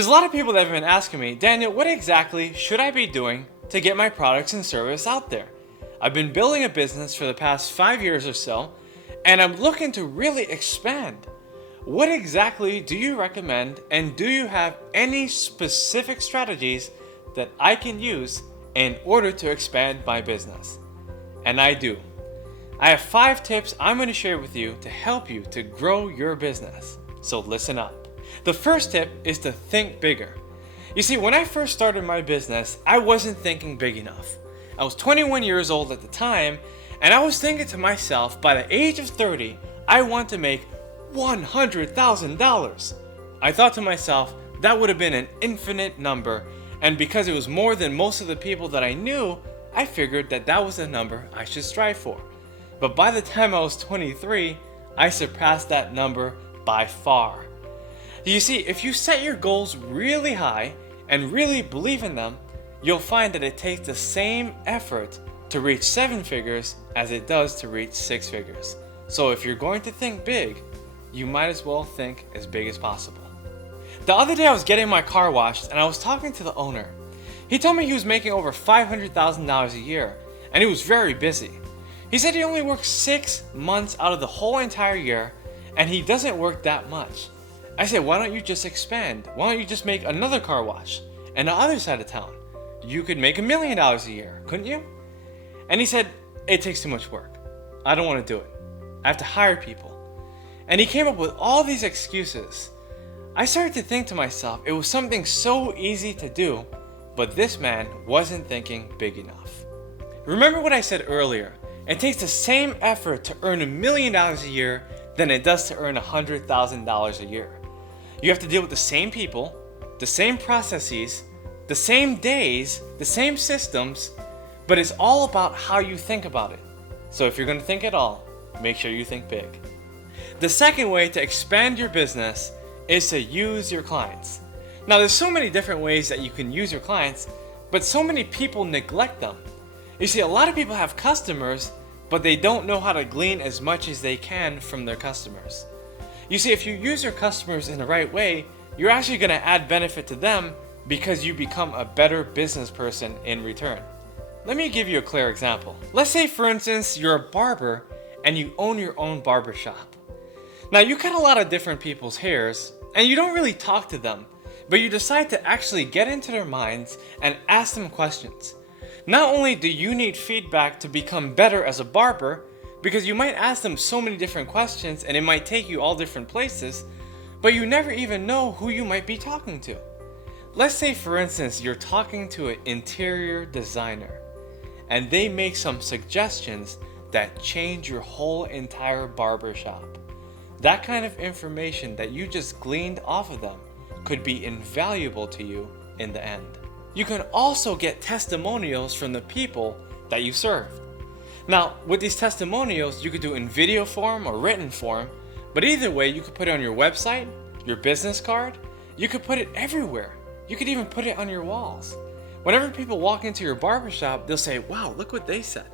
There's a lot of people that have been asking me, Daniel, what exactly should I be doing to get my products and service out there? I've been building a business for the past 5 years or so, and I'm looking to really expand. What exactly do you recommend, and do you have any specific strategies that I can use in order to expand my business? And I do. I have 5 tips I'm going to share with you to help you to grow your business. So listen up. The first tip is to think bigger. You see, when I first started my business, I wasn't thinking big enough. I was 21 years old at the time, and I was thinking to myself, by the age of 30, I want to make $100,000. I thought to myself, that would have been an infinite number, and because it was more than most of the people that I knew, I figured that that was a number I should strive for. But by the time I was 23, I surpassed that number by far. You see, if you set your goals really high and really believe in them, you'll find that it takes the same effort to reach 7 figures as it does to reach 6 figures. So if you're going to think big, you might as well think as big as possible. The other day I was getting my car washed and I was talking to the owner. He told me he was making over $500,000 a year and he was very busy. He said he only works 6 months out of the whole entire year and he doesn't work that much. I said, why don't you just expand? Why don't you just make another car wash on the other side of town? You could make $1 million a year, couldn't you? And he said, it takes too much work. I don't want to do it. I have to hire people. And he came up with all these excuses. I started to think to myself, it was something so easy to do, but this man wasn't thinking big enough. Remember what I said earlier, it takes the same effort to earn $1 million a year than it does to earn $100,000 a year. You have to deal with the same people, the same processes, the same days, the same systems, but it's all about how you think about it. So if you're going to think at all, make sure you think big. The second way to expand your business is to use your clients. Now there's so many different ways that you can use your clients, but so many people neglect them. You see, a lot of people have customers, but they don't know how to glean as much as they can from their customers. You see, if you use your customers in the right way, you're actually going to add benefit to them because you become a better business person in return. Let me give you a clear example. Let's say, for instance, you're a barber and you own your own barber shop. Now, you cut a lot of different people's hairs and you don't really talk to them, but you decide to actually get into their minds and ask them questions. Not only do you need feedback to become better as a barber, because you might ask them so many different questions and it might take you all different places, but you never even know who you might be talking to. Let's say, for instance, you're talking to an interior designer and they make some suggestions that change your whole entire barber shop. That kind of information that you just gleaned off of them could be invaluable to you in the end. You can also get testimonials from the people that you served. Now, with these testimonials, you could do in video form or written form, but either way, you could put it on your website, your business card, you could put it everywhere. You could even put it on your walls. Whenever people walk into your barbershop, they'll say, wow, look what they said.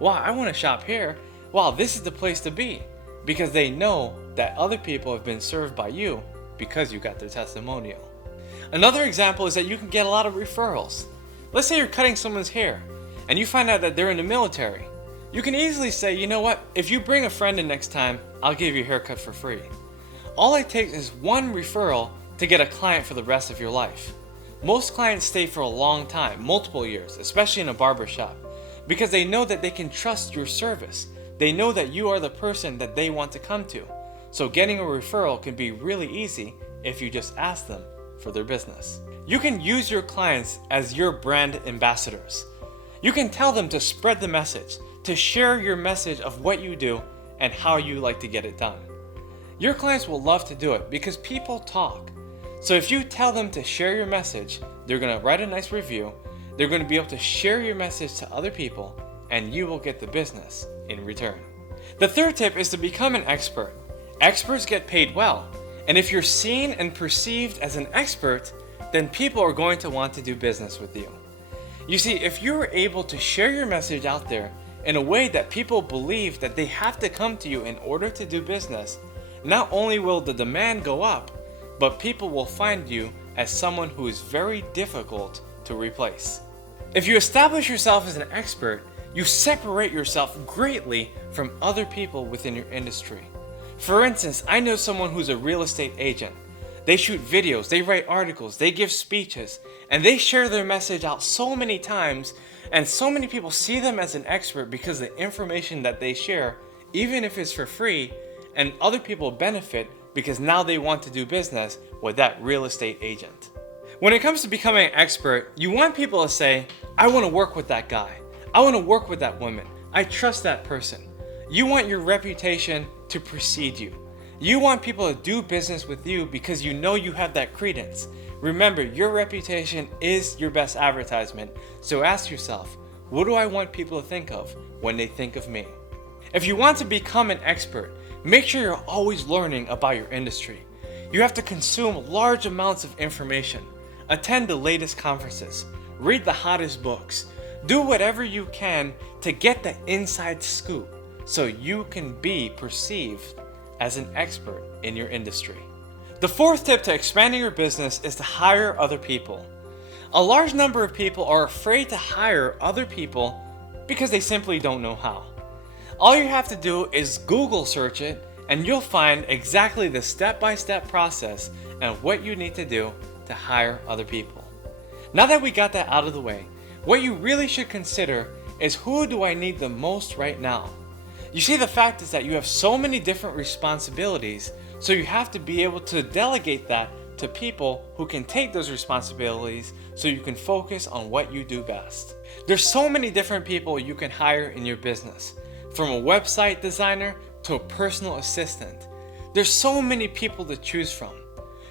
Wow, I want to shop here. Wow, this is the place to be. Because they know that other people have been served by you because you got their testimonial. Another example is that you can get a lot of referrals. Let's say you're cutting someone's hair and you find out that they're in the military. You can easily say, you know what, if you bring a friend in next time, I'll give you a haircut for free. All it takes is one referral to get a client for the rest of your life. Most clients stay for a long time, multiple years, especially in a barber shop, because they know that they can trust your service. They know that you are the person that they want to come to. So getting a referral can be really easy if you just ask them for their business. You can use your clients as your brand ambassadors. You can tell them to spread the message, to share your message of what you do and how you like to get it done. Your clients will love to do it because people talk. So if you tell them to share your message, they're going to write a nice review, they're going to be able to share your message to other people, and you will get the business in return. The third tip is to become an expert. Experts get paid well, and if you're seen and perceived as an expert, then people are going to want to do business with you. You see, if you are able to share your message out there in a way that people believe that they have to come to you in order to do business, not only will the demand go up, but people will find you as someone who is very difficult to replace. If you establish yourself as an expert, you separate yourself greatly from other people within your industry. For instance, I know someone who's a real estate agent. They shoot videos, they write articles, they give speeches, and they share their message out so many times, and so many people see them as an expert because of the information that they share, even if it's for free, and other people benefit because now they want to do business with that real estate agent. When it comes to becoming an expert, you want people to say, I want to work with that guy. I want to work with that woman. I trust that person. You want your reputation to precede you. You want people to do business with you because you know you have that credence. Remember, your reputation is your best advertisement. So ask yourself, what do I want people to think of when they think of me? If you want to become an expert, make sure you're always learning about your industry. You have to consume large amounts of information, attend the latest conferences, read the hottest books, do whatever you can to get the inside scoop so you can be perceived as an expert in your industry. The fourth tip to expanding your business is to hire other people. A large number of people are afraid to hire other people because they simply don't know how. All you have to do is Google search it and you'll find exactly the step-by-step process and what you need to do to hire other people. Now that we got that out of the way, what you really should consider is, who do I need the most right now? You see, the fact is that you have so many different responsibilities, so you have to be able to delegate that to people who can take those responsibilities so you can focus on what you do best. There's so many different people you can hire in your business, from a website designer to a personal assistant. There's so many people to choose from.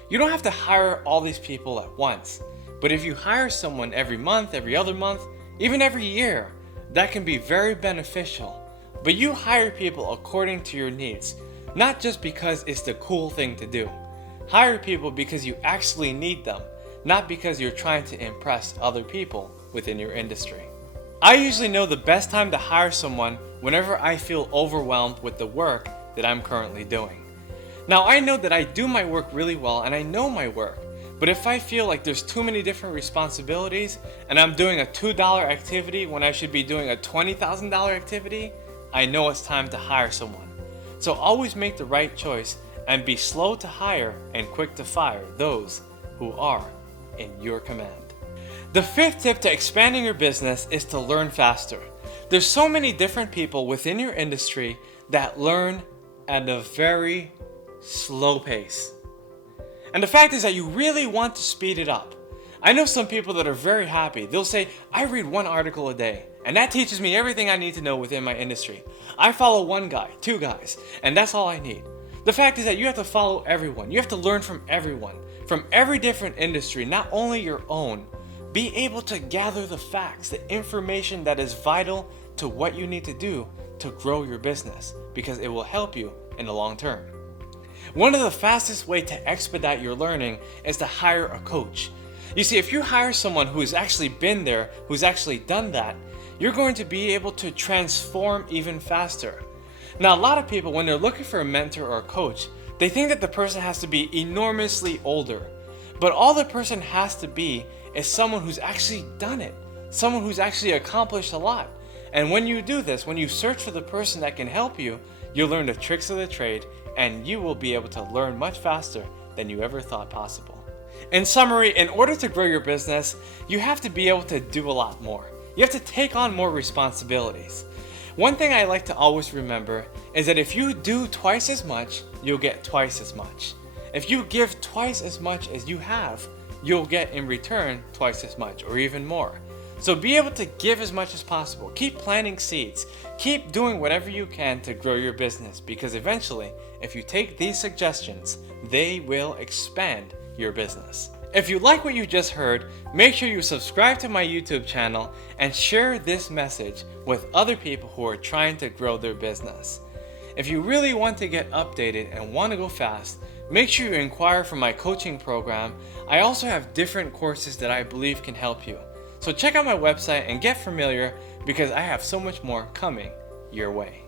You don't have to hire all these people at once, but if you hire someone every month, every other month, even every year, that can be very beneficial. But you hire people according to your needs, not just because it's the cool thing to do. Hire people because you actually need them, not because you're trying to impress other people within your industry. I usually know the best time to hire someone whenever I feel overwhelmed with the work that I'm currently doing. Now, I know that I do my work really well and I know my work, but if I feel like there's too many different responsibilities and I'm doing a $2 activity when I should be doing a $20,000 activity, I know it's time to hire someone. So always make the right choice and be slow to hire and quick to fire those who are in your command. The fifth tip to expanding your business is to learn faster. There's so many different people within your industry that learn at a very slow pace. And the fact is that you really want to speed it up. I know some people that are very happy. They'll say, I read 1 article a day, and that teaches me everything I need to know within my industry. I follow 1 guy, 2 guys, and that's all I need. The fact is that you have to follow everyone. You have to learn from everyone, from every different industry, not only your own. Be able to gather the facts, the information that is vital to what you need to do to grow your business, because it will help you in the long term. One of the fastest ways to expedite your learning is to hire a coach. You see, if you hire someone who's actually been there, who's actually done that, you're going to be able to transform even faster. Now, a lot of people, when they're looking for a mentor or a coach, they think that the person has to be enormously older. But all the person has to be is someone who's actually done it, someone who's actually accomplished a lot. And when you do this, when you search for the person that can help you, you'll learn the tricks of the trade and you will be able to learn much faster than you ever thought possible. In summary, in order to grow your business, you have to be able to do a lot more. You have to take on more responsibilities. One thing I like to always remember is that if you do twice as much, you'll get twice as much. If you give twice as much as you have, you'll get in return twice as much or even more. So be able to give as much as possible. Keep planting seeds. Keep doing whatever you can to grow your business, because eventually, if you take these suggestions, they will expand your business. If you like what you just heard, make sure you subscribe to my YouTube channel and share this message with other people who are trying to grow their business. If you really want to get updated and want to go fast, make sure you inquire for my coaching program. I also have different courses that I believe can help you. So check out my website and get familiar, because I have so much more coming your way.